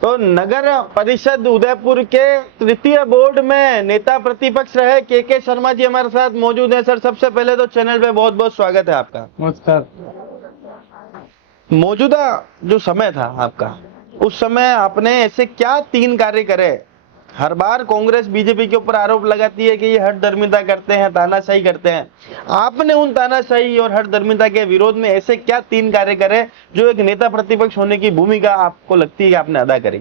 तो नगर परिषद उदयपुर के तृतीय बोर्ड में नेता प्रतिपक्ष रहे के शर्मा जी हमारे साथ मौजूद हैं। सर, सबसे पहले तो चैनल पे बहुत बहुत स्वागत है आपका। नमस्कार। मौजूदा जो समय था आपका, उस समय आपने ऐसे क्या 3 कार्य करे? हर बार कांग्रेस बीजेपी के ऊपर आरोप लगाती है कि ये हठधर्मिता करते हैं, तानाशाही करते हैं। आपने उन तानाशाही और हठधर्मिता के विरोध में ऐसे क्या 3 कार्य करे जो एक नेता प्रतिपक्ष होने की भूमिका आपको लगती है कि आपने अदा करी?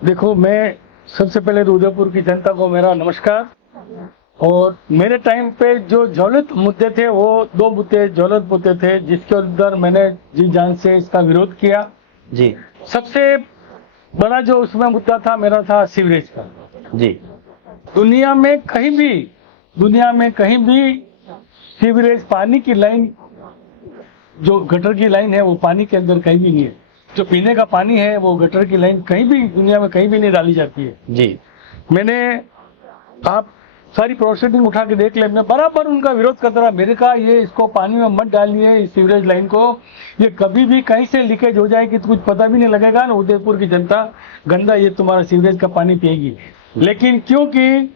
देखो, मैं सबसे पहले तो उदयपुर की जनता को मेरा नमस्कार। और मेरे टाइम पे जो ज्वलित मुद्दे थे वो 2 मुद्दे ज्वलित मुद्दे थे जिसके अंदर मैंने जी जान से इसका विरोध किया। जी। सबसे बड़ा जो उसमें मुद्दा था मेरा था सीवरेज का। जी। दुनिया में कहीं भी सीवरेज पानी की लाइन, जो गटर की लाइन है वो पानी के अंदर कहीं भी नहीं है। जो पीने का पानी है वो गटर की लाइन कहीं भी दुनिया में कहीं भी नहीं डाली जाती है। जी। मैंने आप सारी प्रोसीडिंग उठा के देख ले, मैं बराबर उनका विरोध करता रहा। मेरे कहा ये इसको पानी में मत डालिए, इस सीवरेज लाइन को, ये कभी भी कहीं से लीकेज हो जाएगी तो कुछ पता भी नहीं लगेगा ना। उदयपुर की जनता गंदा ये तुम्हारा सीवरेज का पानी पिएगी। लेकिन क्योंकि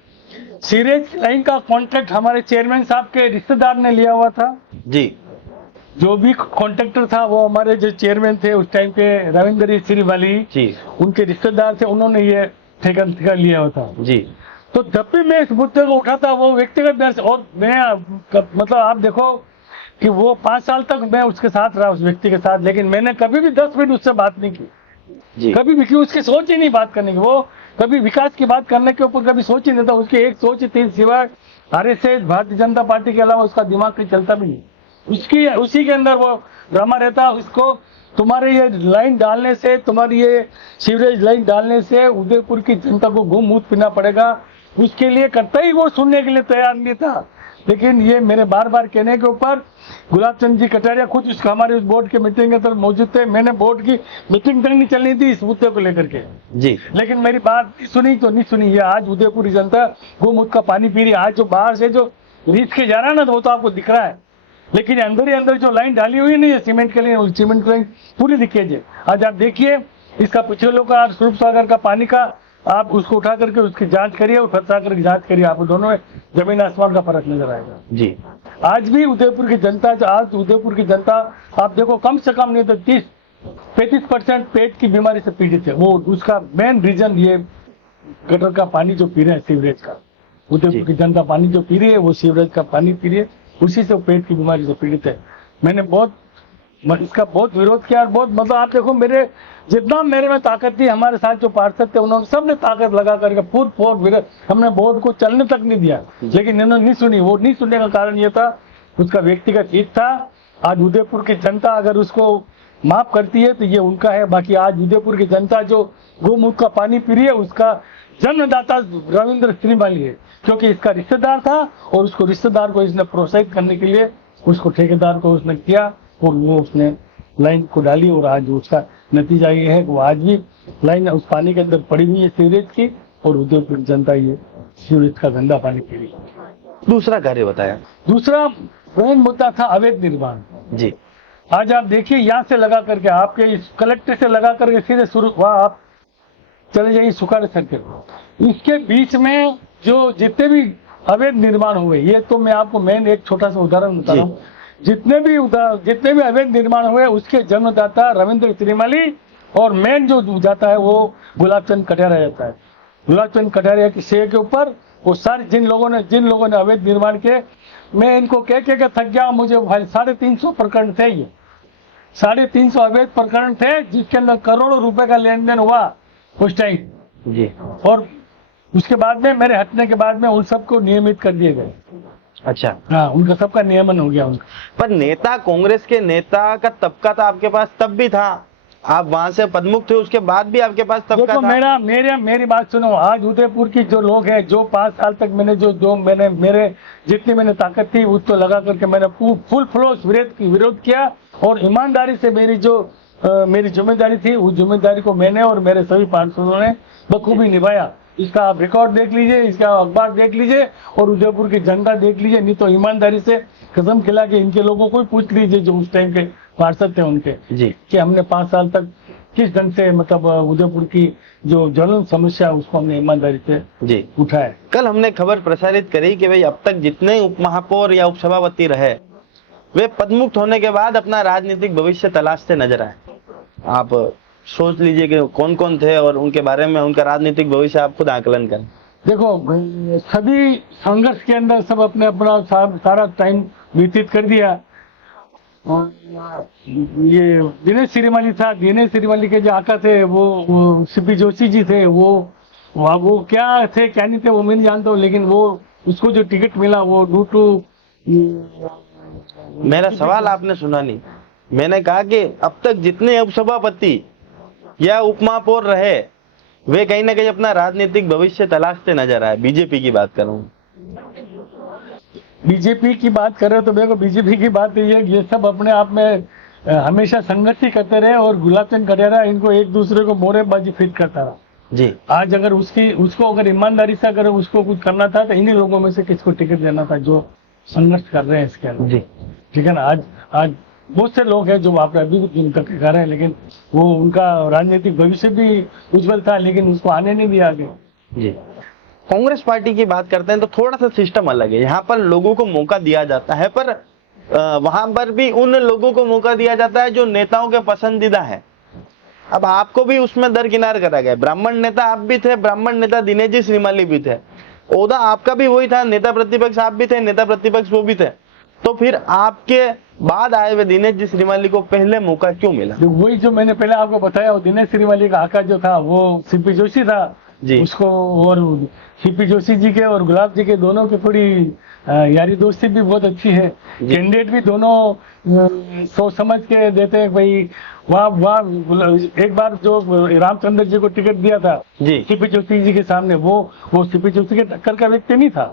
सीवरेज लाइन का कॉन्ट्रैक्ट हमारे चेयरमैन साहब के रिश्तेदार ने लिया हुआ था। जी। जो भी कॉन्ट्रैक्टर था वो हमारे जो चेयरमैन थे उस टाइम के रविंद्र श्रीवाली जी, उनके रिश्तेदार थे, उन्होंने ये ठेका लिया हुआ था। जी। तो जब भी मैं इस मुद्दे को उठाता वो व्यक्तिगत दर से, और मैं मतलब आप देखो कि वो 5 साल तक मैं उसके साथ रहा, उस व्यक्ति के साथ, लेकिन मैंने कभी भी 10 मिनट उससे बात नहीं की जी। कभी भी, क्यों उसकी सोच ही नहीं बात करने की। वो कभी विकास की बात करने के ऊपर कभी सोच ही नहीं था। उसकी एक सोच थी, सिवाय आरएसएस भारतीय जनता पार्टी के अलावा उसका दिमाग कहीं चलता भी नहीं। उसी के अंदर वो ड्रामा रहता। उसको तुम्हारे ये लाइन डालने से, तुम्हारी ये सीवरेज लाइन डालने से उदयपुर की जनता को घूम मूत पीना पड़ेगा, उसके लिए करता ही वो सुनने के लिए तैयार नहीं था। लेकिन ये मेरे बार बार कहने के ऊपर गुलाब चंद जी कटारिया खुद उसका हमारे उस बोर्ड के मीटिंग के अंदर मौजूद थे। मैंने बोर्ड की मीटिंग तक नहीं चलनी थी इस मुद्दे को लेकर के जी। लेकिन मेरी बात सुनी तो नहीं सुनी। ये आज उदयपुर की जनता गोमूत्र का पानी पी रही है। आज जो बाहर से जो रीछ के जा रहा है ना, तो वो तो आपको दिख रहा है, लेकिन अंदर ही अंदर जो लाइन डाली हुई नहीं है सीमेंट के लिए, सीमेंट की लाइन पूरी लीकेज है। आज आप देखिए इसका पिछले का स्वरूप सागर का पानी का आप उसको उठा करके उसकी जांच करिए और फतरा करके जांच करिए, आपको दोनों में जमीन आसमान का फर्क नजर आएगा। जी। आज भी उदयपुर की जनता, आज उदयपुर की जनता आप देखो कम से कम नहीं तो 30-35% पेट की बीमारी से पीड़ित है। वो उसका मेन रीजन ये गटर का पानी जो पी रहे हैं, सीवरेज का। उदयपुर की जनता पानी जो पी रही है वो सीवरेज का पानी पी रही है, उसी से पेट की बीमारी से पीड़ित है। मैंने इसका बहुत विरोध किया और बहुत मतलब आप देखो मेरे जितना मेरे में ताकत थी, हमारे साथ जो पार्षद थे उन्होंने सबने ताकत लगा करके पूर्ण विरोध, हमने बोर्ड को चलने तक नहीं दिया, लेकिन इन्होंने नहीं सुनी। वो नहीं सुनने का कारण ये था उसका व्यक्तिगत हित था। आज उदयपुर की जनता अगर उसको माफ करती है तो ये उनका है। बाकी आज उदयपुर की जनता जो गोमूत्र का पानी पी रही है उसका जन्मदाता रविंद्र श्रीवाली है, क्योंकि इसका रिश्तेदार था और उसको रिश्तेदार को इसने प्रोत्साहित करने के लिए उसको ठेकेदार को उसने किया और वो उसने लाइन को डाली। और आज उसका नतीजा ये है कि वो आज भी लाइन उस पानी के अंदर पड़ी हुई है सीवरेज की, और उदयपुर की जनता ये सीवरेज का गंदा पानी पी रही है। दूसरा कार्य बताया। दूसरा मेन मुद्दा था अवैध निर्माण। जी। आज आप देखिए यहाँ से लगा करके आपके इस कलेक्टर से लगा करके सीधे शुरू वहाँ आप चले जाइए सुखाड़े सर्किल, इसके बीच में जो जितने भी अवैध निर्माण हुए, ये तो मैं आपको मेन एक छोटा सा उदाहरण बता रहा हूँ। जितने भी अवैध निर्माण हुए उसके जन्मदाता रविंद्र श्रीवाली, और मेन जो जाता है वो गुलाब चंद कटारिया जाता है। गुलाब चंद कटारिया की सेवा के ऊपर वो सारे जिन लोगों ने अवैध निर्माण किए, मैं इनको कह के थक गया। मुझे 350 प्रकरण थे, ये 350 अवैध प्रकरण थे जिसके अंदर करोड़ों रुपए का लेन देन हुआ उस टाइम जी। और उसके बाद में मेरे हटने के बाद में उन सबको नियमित कर दिए गए। अच्छा। हाँ, उनका सबका नियमन हो गया उनका। पर नेता, कांग्रेस के नेता का तबका तो आपके पास तब भी था, आप वहां से पदमुक्त थे, उसके बाद भी आपके पास तबका था। मेरी बात सुनो। आज उदयपुर की जो लोग हैं, जो 5 साल तक मैंने मेरे जितनी मैंने ताकत थी उसको लगा करके मैंने फुल फ्लोस विरोध किया, और ईमानदारी से मेरी जिम्मेदारी थी, उस जिम्मेदारी को मैंने और मेरे सभी पार्षदों ने बखूबी निभाया। इसका आप रिकॉर्ड देख लीजिए, इसका अखबार देख लीजिए और उदयपुर की जनता देख लीजिए। नहीं तो ईमानदारी से कसम खिला के इनके लोगों को पूछ लीजिए जो उस टाइम के पार्षद थे उनके जी, कि हमने 5 साल तक किस ढंग से मतलब उदयपुर की जो ज्वलन समस्या उसको हमने ईमानदारी से जी। उठाया। कल हमने खबर प्रसारित करी कि भाई अब तक जितने उप महापौर या उपसभापति रहे वे पदमुक्त होने के बाद अपना राजनीतिक भविष्य तलाशते नजर आए। आप सोच लीजिए कि कौन कौन थे और उनके बारे में उनका राजनीतिक भविष्य आप खुद आकलन करें। देखो सभी संघर्ष के अंदर सब अपने अपना सारा टाइम व्यतीत कर दिया। और ये दिनेश श्रीमाली था, दिनेश श्रीमाली के जो आका थे वो सीपी जोशी जी थे, वो क्या थे क्या नहीं थे वो मैं नहीं जानता हूँ, लेकिन वो उसको जो टिकट मिला वो ड्यू टू। मेरा सवाल आपने सुना नहीं। मैंने कहा कि अब तक जितने उपसभापति या उपमहापौर रहे वे कहीं ना कहीं अपना राजनीतिक भविष्य तलाशते नजर आए। बीजेपी की बात कर रहा हूँ। बीजेपी की बात कर रहे हो तो देखो बीजेपी की बात ये सब अपने आप में हमेशा संघर्ष ही करते रहे और गुलाब चंद कटारिया इनको एक दूसरे को मोरेबाजी फिट करता रहा जी। आज अगर उसको अगर ईमानदारी से अगर उसको कुछ करना था तो इन्हीं लोगों में से किसको टिकट देना था जो संघर्ष कर रहे हैं इसके अंदर जी। ठीक है ना। आज बहुत से लोग हैं जो आप अभी भी कर रहे हैं, लेकिन वो उनका राजनीतिक भविष्य भी उज्जवल था लेकिन उसको आने नहीं दिया आगे जी। कांग्रेस पार्टी की बात करते हैं तो थोड़ा सा सिस्टम अलग है। यहाँ पर लोगों को मौका दिया जाता है, पर वहां पर भी उन लोगों को मौका दिया जाता है जो नेताओं के पसंदीदा है। अब आपको भी उसमें दरकिनार करा गया। ब्राह्मण नेता आप भी थे, ब्राह्मण नेता दिनेश जी श्रीमाली भी थे, ओहदा आपका भी वही था, नेता प्रतिपक्ष आप भी थे, नेता प्रतिपक्ष वो भी थे। तो फिर आपके बाद आए हुए दिनेश जी श्रीमाली को पहले मौका क्यों मिला? वही जो मैंने पहले आपको बताया, वो दिनेश श्रीमाली का आका जो था वो सीपी जोशी था जी। उसको और सीपी जोशी जी के और गुलाब जी के दोनों की थोड़ी यारी दोस्ती भी बहुत अच्छी है। कैंडिडेट भी दोनों सोच समझ के देते हैं भाई। वहाँ एक बार जो रामचंद्र जी को टिकट दिया था सीपी जोशी जी के सामने, वो सीपी जोशी के टक्कर का व्यक्ति नहीं था,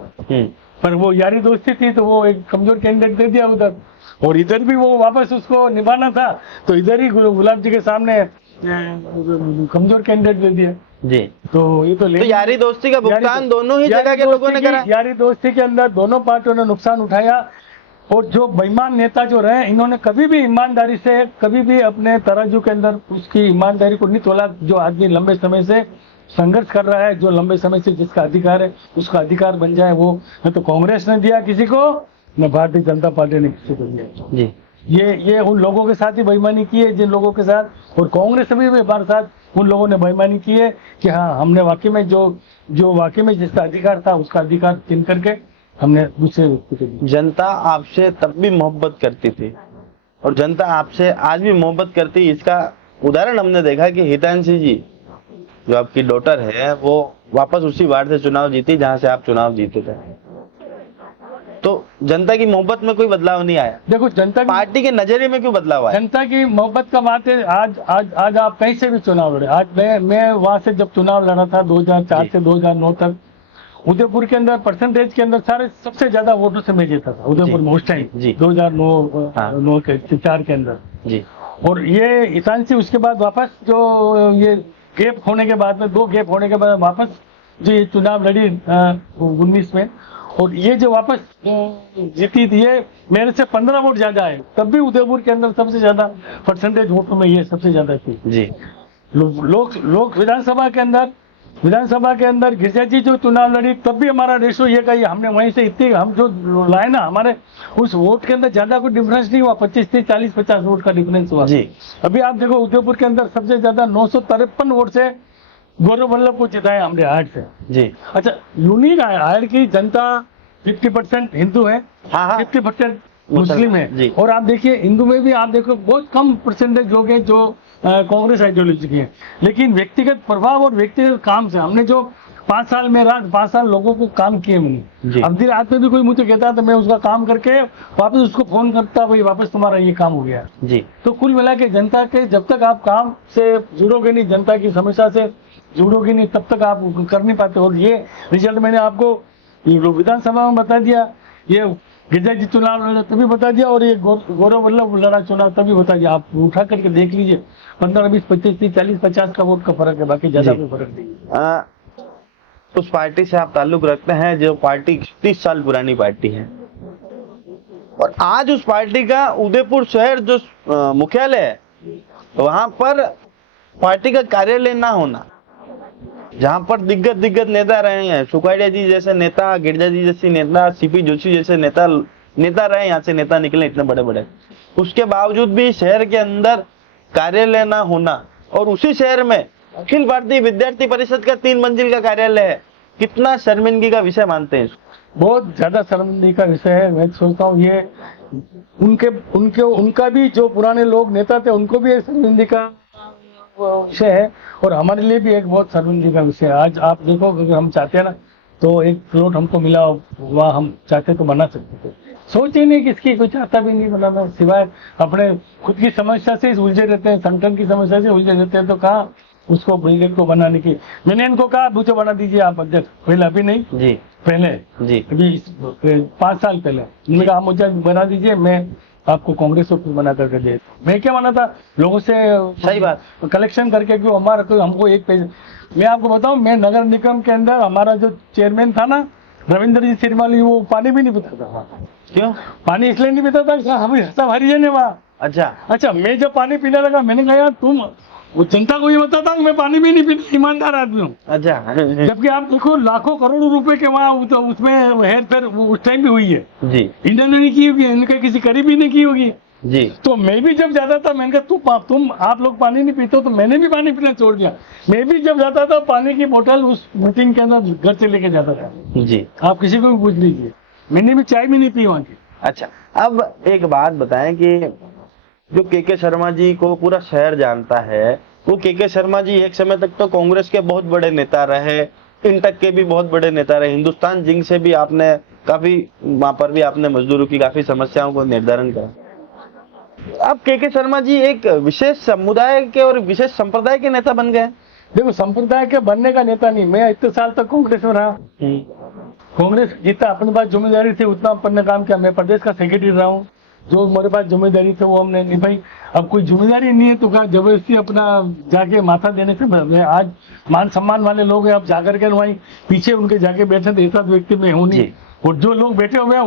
पर वो यारी दोस्ती थी तो वो एक कमजोर कैंडिडेट दे दिया उधर। और इधर भी वो वापस उसको निभाना था तो इधर ही गुलाब जी के सामने कमजोर कैंडिडेट दे दिया जी। तो ये तो यारी दोस्ती का भुगतान दोनों ही जगह के लोगों ने करा। यारी दोस्ती के अंदर दोनों पार्टियों ने नुकसान उठाया। और जो बेईमान नेता जो रहे इन्होंने कभी भी ईमानदारी से कभी भी अपने तराजू के अंदर उसकी ईमानदारी को नहीं तोला। जो आदमी लंबे समय से संघर्ष कर रहा है, जो लंबे समय से जिसका अधिकार है उसका अधिकार बन जाए, वो न तो कांग्रेस ने दिया किसी को, न भारतीय जनता पार्टी ने किसी को दिया जी। ये उन लोगों के साथ ही बेईमानी की है जिन लोगों के साथ, और कांग्रेस में भी हमारे साथ उन लोगों ने बेईमानी की है कि हाँ हमने वाकई में जो वाकई में जिसका अधिकार था उसका अधिकार छीन करके हमने दूसरे व्यक्ति को दिया। जनता आपसे तब भी मोहब्बत करती थी और जनता आपसे आज भी मोहब्बत करती। इसका उदाहरण हमने देखा कि हितांशी जी जो आपकी डॉटर है वो वापस उसी वार्ड से चुनाव जीती जहां से आप चुनाव जीते थे। तो जनता की मोहब्बत में कोई बदलाव नहीं आया। देखो जनता पार्टी के नजरिए में क्यों बदलाव आया? जनता की मोहब्बत का बात है। आज आप कहीं से भी चुनाव लड़े। आज मैं वहां से जब चुनाव लड़ा था 2004 से 2009 तक, उदयपुर के अंदर परसेंटेज के अंदर सबसे ज्यादा वोटों से मैं जीता था उदयपुर में उस टाइम 2009 के 4 के अंदर जी। और ये ईशांशी उसके बाद वापस जो ये गैप होने के बाद में 2 गैप होने के बाद वापस जो ये चुनाव लड़ी 19 में, और ये जो वापस जीती थी ये मेरे से 15 वोट ज्यादा है। तब भी उदयपुर के अंदर सबसे ज्यादा परसेंटेज वोटों में ये सबसे ज्यादा थी जी। लोक विधानसभा के अंदर गिरजा जी जो चुनाव लड़ी तब भी हमारा रेशो ये कही हमने वहीं से इतनी हम जो लाए ना हमारे उस वोट के अंदर ज्यादा कोई डिफरेंस नहीं हुआ। 25 से 40-50 वोट का डिफरेंस हुआ जी। अभी आप देखो उदयपुर के अंदर सबसे ज्यादा 953 वोट से गौरव वल्लभ को जिताया हमने हाड़ से जी। अच्छा यूनिक हाड़ की जनता 50% हिंदू है, 50% मुस्लिम है। और आप देखिए हिंदू में भी आप देखो बहुत कम परसेंटेज लोग हैं जो कांग्रेस आइडियोलॉजी के हैं, लेकिन व्यक्तिगत प्रभाव और व्यक्तिगत काम से हमने जो 5 साल में 5 साल लोगों को काम किए मैंने। अब दिन रात में भी कोई मुझे कहता तो मैं उसका काम करके वापस उसको फोन करता भाई वापस तुम्हारा ये काम हो गया जी। तो कुल मिला के जनता के जब तक आप काम से जुड़ोगे नहीं, जनता की समस्या से जुड़ोगे नहीं, तब तक आप कर नहीं पाते। और ये रिजल्ट मैंने आपको विधानसभा में बता दिया, ये गिरजा जी चुनाव लड़ा तभी बता दिया, और ये गौरव वल्लभ लड़ा चुनाव तभी बता दिया। आप उठा करके देख लीजिए 15, 20, 25, 30, 40, 50 का वोट का फर्क है, बाकी ज्यादा कोई फर्क नहीं। उस पार्टी से आप ताल्लुक रखते हैं जो पार्टी 30 साल पुरानी पार्टी है, और आज उस पार्टी का उदयपुर शहर जो मुख्यालय है वहां पर पार्टी का कार्यालय ना होना, जहां पर दिग्गज नेता रहे हैं, सुखाड़िया जी जैसे नेता, गिरजा जी जैसी नेता, सीपी जोशी जैसे नेता रहे, यहाँ से नेता निकले इतने बड़े बड़े, उसके बावजूद भी शहर के अंदर कार्यालय ना होना, और उसी शहर में अखिल भारतीय विद्यार्थी परिषद का 3 मंजिल का कार्यालय है। कितना शर्मिंदगी का विषय मानते हैं इसको? बहुत ज्यादा शर्मिंदगी का विषय है। मैं सोचता हूँ ये उनका भी, जो पुराने लोग नेता थे उनको भी एक शर्मिंदगी का विषय है, और हमारे लिए भी एक बहुत शर्मिंदगी का विषय है। आज आप देखो, अगर हम चाहते हैं ना तो एक प्लॉट हमको मिला हुआ, हम चाहते तो बना सकते थे, सोच ही नहीं किसकी, कोई चाहता भी नहीं बनाना, सिवाय अपने खुद की समस्या से उलझे रहते हैं, संगठन की समस्या से उलझे रहते हैं। तो कहाँ उसको बिल्डिंग को बनाने की, मैंने इनको कहा मुझे बना दीजिए आप अध्यक्ष, पहले अभी नहीं जी, पहले जी, अभी 5 साल पहले उन्होंने कहा मुझे बना दीजिए, मैं आपको कांग्रेस ऑफिस बना करके दे। मैं क्या बना था, लोगों से सही बात, कलेक्शन करके, क्यों हमारा कोई हमको एक पेज। मैं आपको बताऊं, मैं नगर निगम के अंदर हमारा जो चेयरमैन था ना, रविंद्र जी सिरमाली, वो पानी भी नहीं पीता था वहाँ। क्यों? पानी इसलिए नहीं पीता था, हम सब हरिजन है वहाँ। अच्छा, मैं जब पानी पीने लगा, मैंने कहा यार तुम, वो जनता को ये बताता हूँ मैं पानी भी नहीं पीता, ईमानदार आदमी हूँ। अच्छा, जबकि आप देखो लाखों करोड़ों रुपए के वहाँ उसमें हेर फेर उस टाइम भी हुई है, जी, इन्होंने नहीं की होगी, इनके किसी करीब ही नहीं की होगी। जी, तो मैं भी जब जाता था, मैंने कहा तुम आप लोग पानी नहीं पीते हो, तो मैंने भी पानी पीना छोड़ दिया। मैं भी जब जाता था, पानी की बोतल उस मीटिंग के अंदर घर से लेके जाता था। जी, आप किसी को भी पूछ लीजिए, मैंने भी चाय भी नहीं पी वहाँ की। अच्छा, अब एक बात बताएं कि जो के शर्मा जी को पूरा शहर जानता है, वो के शर्मा जी एक समय तक तो कांग्रेस के बहुत बड़े नेता रहे, इंटक के भी बहुत बड़े नेता रहे, हिंदुस्तान जिंक से भी आपने काफी, वहां पर भी आपने मजदूरों की काफी समस्याओं को निर्धारण करा। अब के शर्मा जी एक विशेष समुदाय के और विशेष संप्रदाय के नेता बन गए। देखो, संप्रदाय के बनने का नेता नहीं, मैं इतने साल तक कांग्रेस में रहा, कांग्रेस जितना अपने पास जिम्मेदारी थी उतना अपन ने काम किया। मैं प्रदेश का सेक्रेटरी रहा हूँ, जो मेरे पास जिम्मेदारी थी वो हमने निभाई। अब कोई जिम्मेदारी नहीं है तो कहा जबरदस्ती अपना जाके माथा देने से, आज मान सम्मान वाले लोग हैं, अब जाकर के वहीं पीछे उनके जाके बैठे थे, ऐसा व्यक्ति में हूँ नहीं। और जो लोग बैठे हुए हैं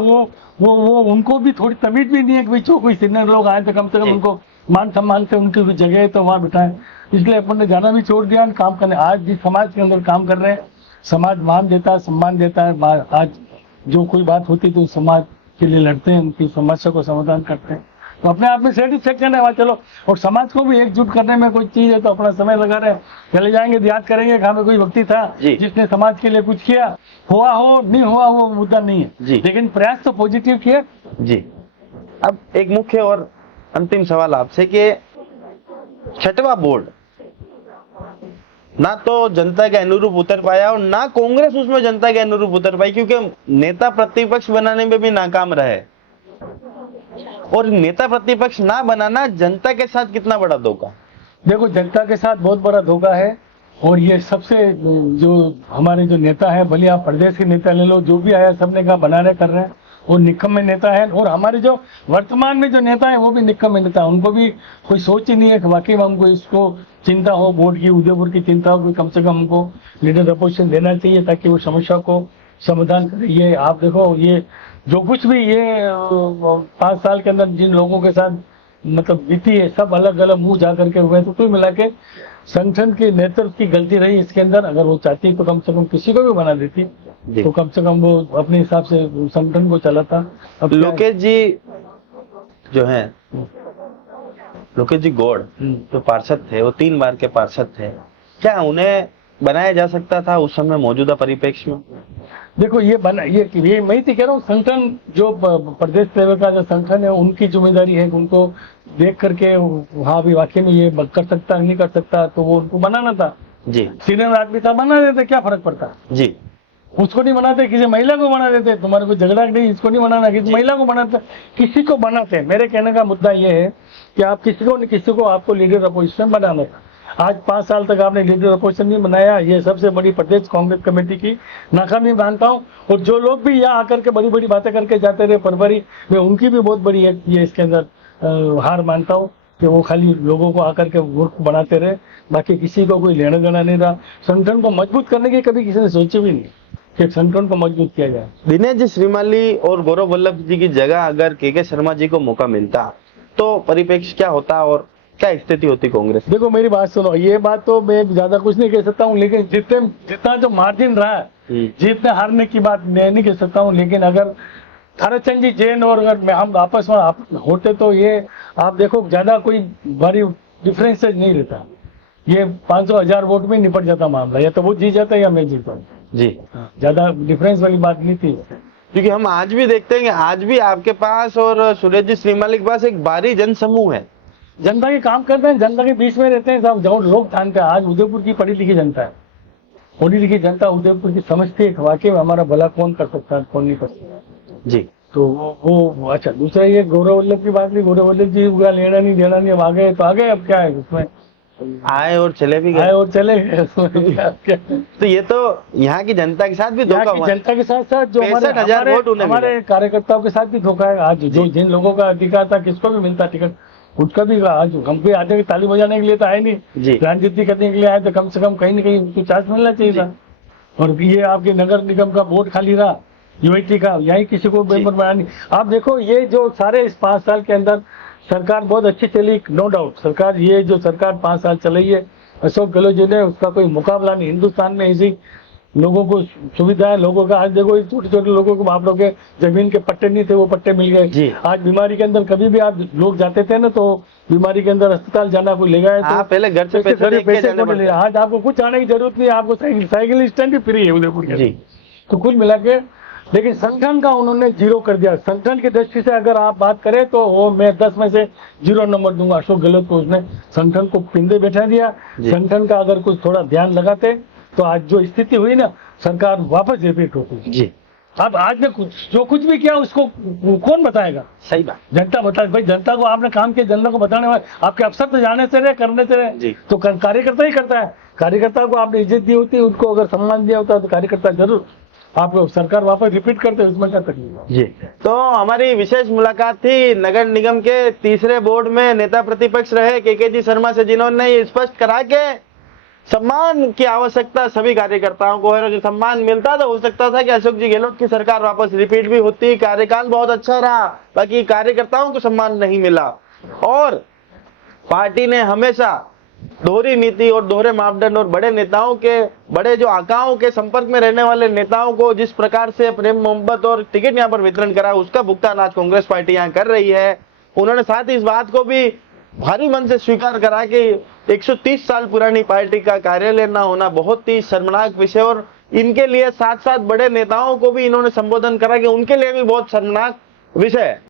वो उनको भी थोड़ी तमीज भी नहीं है कि भाई जो कोई सीनियर लोग आए तो कम से कम उनको मान सम्मान से उनकी जगह है तो वहाँ बिठाएं। इसलिए अपन ने जाना भी छोड़ दिया, काम करने। आज जिस समाज के अंदर काम कर रहे हैं, समाज मान देता है, सम्मान देता है। आज जो कोई बात होती तो समाज के लिए लड़ते हैं, उनकी समस्या को समाधान करते हैं, तो अपने आप में सेटिस्फेक्शन है वहाँ। चलो, और समाज को भी एकजुट करने में कोई चीज है तो अपना समय लगा रहे, चले जाएंगे, याद करेंगे कि हमें कोई व्यक्ति था जिसने समाज के लिए कुछ किया। हुआ हो नहीं हुआ वो मुद्दा नहीं है, लेकिन प्रयास तो पॉजिटिव किया जी। अब एक मुख्य और अंतिम सवाल आपसे कि 6वां बोर्ड ना तो जनता के अनुरूप उतर पाया और ना कांग्रेस उसमें जनता के अनुरूप उतर पाई, क्योंकि नेता प्रतिपक्ष बनाने में भी नाकाम रहे, और नेता प्रतिपक्ष ना बनाना जनता के साथ कितना बड़ा धोखा। देखो, जनता के साथ बहुत बड़ा धोखा है, और ये सबसे जो हमारे जो नेता है, भले आप प्रदेश के नेता ले लो, जो भी आया सबने कहा बनाने कर रहे हैं, और निकम्मे नेता है। और हमारे जो वर्तमान में जो नेता है वो भी निकम्मे नेता है, उनको भी कोई सोच ही नहीं है कि वाकई में हमको इसको चिंता हो, बोर्ड की, उदयपुर की चिंता हो, कम से कम हमको लीडर अपोजिशन देना चाहिए ताकि वो समस्या को समाधान करे। ये आप देखो, ये जो कुछ भी ये 5 साल के अंदर जिन लोगों के साथ मतलब बीती है, सब अलग अलग मुंह जा करके हुए, तो कुल मिला के संगठन के नेतृत्व की गलती रही इसके अंदर। अगर वो चाहती तो कम से कम किसी को भी बना देती, तो कम से कम वो अपने हिसाब से संगठन को चलाता। अब लोकेश जी जो है, लोकेश जी गौड़ जो पार्षद थे, वो 3 बार के पार्षद थे, क्या उन्हें बनाया जा सकता था उस समय मौजूदा परिप्रेक्ष्य में? देखो, ये मैं ही कह रहा हूँ, संगठन जो प्रदेश लेवल का जो संगठन है उनकी जिम्मेदारी है कि उनको देख करके हाँ भी वाकई में ये कर सकता नहीं कर सकता, तो वो उनको बनाना था जी। सीनियर आदमी था, बना देते, क्या फर्क पड़ता जी। उसको नहीं बनाते, किसी महिला को बना देते, तुम्हारे को झगड़ा नहीं, इसको नहीं बनाना, किसी महिला को बनाते, किसी को बनाते। मेरे कहने का मुद्दा ये है कि आप किसी को आपको लीडर अपोजिशन बनाना था। आज 5 साल तक आपने लीडर अपोजिशन नहीं बनाया, ये सबसे बड़ी प्रदेश कांग्रेस कमेटी की नाकामी मानता हूँ। और जो लोग भी यहाँ आकर के बड़ी बड़ी बातें करके जाते रहे फरवरी में, उनकी भी बहुत बड़ी ये इसके अंदर हार मानता हूँ कि वो खाली लोगों को आकर के मूर्ख बनाते रहे, बाकी किसी को कोई लेना देना नहीं रहा। संगठन को मजबूत करने की कभी किसी ने सोची भी नहीं कि संगठन को मजबूत किया जाए। दिनेश जी श्रीमाली और गौरव वल्लभ जी की जगह अगर के शर्मा जी को मौका मिलता तो परिप्रेक्ष्य क्या होता और क्या स्थिति होती कांग्रेस? देखो मेरी बात सुनो, ये बात तो मैं ज्यादा कुछ नहीं कह सकता हूँ, लेकिन जितना जो मार्जिन रहा है, जितने हारने की बात मैं नहीं कह सकता हूँ, लेकिन अगर थाराचंद जी जैन और अगर हम आपस में होते तो ये आप देखो ज्यादा कोई भारी डिफरेंस नहीं रहता, ये 500,000 वोट में निपट जाता मामला, या तो वो जीत जाता या मैं जीता। जी, ज्यादा डिफरेंस वाली बात नहीं थी। क्योंकि हम आज भी देखते हैं कि आज भी आपके पास और सुरेश जी श्रीमाली के पास एक भारी जन समूह है। जनता के काम करते हैं, जनता के बीच में रहते हैं, सब जो लोग जानते हैं। आज उदयपुर की पढ़ी लिखी जनता है, पढ़ी लिखी जनता उदयपुर की समझती है वाकई में हमारा भला कौन कर सकता है, कौन नहीं कर सकता। जी, तो वो अच्छा, दूसरा ये गौरव वल्लभ की बात नहीं, गौरव वल्लभ जी का लेना नहीं देना नहीं, अब आ गए तो आ गए, अब क्या है उसमें, आए और चले भी आए गए। और चले गए, उसमें क्या है? तो ये तो यहाँ की जनता के साथ भी यहाँ धोखा की हुआ है। जनता के साथ साथ जो 65,000 वोट उन्हें हमारे कार्यकर्ताओं के साथ भी धोखा है। आज जो जिन लोगों का अधिकार था, किसको भी मिलता टिकट, उसका भी आज हम पे आते ताली बजाने के लिए तो आए जी। नहीं, राजनीति करने के लिए आए, तो कम से कम कहीं ना कहीं उनको चांस मिलना चाहिए था। और ये आपके नगर निगम का वोट खाली रहा, यूआईटी का, यही किसी को मेंबर बनाया नहीं। आप देखो ये जो सारे इस 5 साल के अंदर सरकार बहुत अच्छी चली, नो डाउट सरकार, ये जो सरकार 5 साल चलाई है अशोक गहलोत जी ने, उसका कोई मुकाबला नहीं। हिंदुस्तान में ऐसी लोगों को सुविधा है, लोगों का आज देखो छोटे छोटे लोगों को, आप लोग के जमीन के पट्टे नहीं थे, वो पट्टे मिल जी। गए। आज बीमारी के अंदर कभी भी आप लोग जाते थे ना, तो बीमारी के अंदर अस्पताल जाना कोई ले गए तो पहले घर से पैसे देके पैसे जाने को ले, आज आपको कुछ आने की जरूरत नहीं है, आपको साइकिल स्टैंड भी फ्री है उदयपुर के। जी। तो कुल मिला के, लेकिन संगठन का उन्होंने 0 कर दिया। संगठन की दृष्टि से अगर आप बात करें तो वो मैं 10 में से 0 नंबर दूंगा अशोक गहलोत को। उसने संगठन को पिंदे बैठा दिया। संगठन का अगर कुछ थोड़ा ध्यान लगाते तो आज जो स्थिति हुई ना, सरकार वापस रिपीट होती। जी, अब आज ने जो कुछ भी किया उसको कौन बताएगा? सही बात। जनता बताए भाई, जनता को आपने काम किया, जनता को बताने वाले आपके अफसर तो जाने से रहे, करने से रहे। जी। तो कार्यकर्ता ही करता है, कार्यकर्ता को आपने इज्जत दी होती, उनको अगर सम्मान दिया होता तो कार्यकर्ता जरूर आपको सरकार वापस रिपीट करते, उसमें क्या तकलीफ है? जी, तो हमारी विशेष मुलाकात थी नगर निगम के तीसरे बोर्ड में नेता प्रतिपक्ष रहे केकेजी शर्मा से, जिन्होंने ये स्पष्ट करा के सम्मान की आवश्यकता सभी कार्यकर्ताओं को है, और जो सम्मान मिलता तो हो सकता था कि अशोक जी गहलोत की सरकार वापस रिपीट भी होती, कार्यकाल बहुत अच्छा रहा, बाकी कार्यकर्ताओं को सम्मान नहीं मिला। और पार्टी ने हमेशा दोहरी नीति और दोहरे मापदंड और बड़े नेताओं के, बड़े जो आकाओं के संपर्क में रहने वाले नेताओं को जिस प्रकार से प्रेम मोहब्बत और टिकट यहाँ पर वितरण करा, उसका भुगतान आज कांग्रेस पार्टी यहाँ कर रही है। उन्होंने साथ ही इस बात को भी भारी मन से स्वीकार करा कि 130 साल पुरानी पार्टी का कार्यालय न होना बहुत ही शर्मनाक विषय, और इनके लिए साथ साथ बड़े नेताओं को भी इन्होंने संबोधन करा कि उनके लिए भी बहुत शर्मनाक विषय है।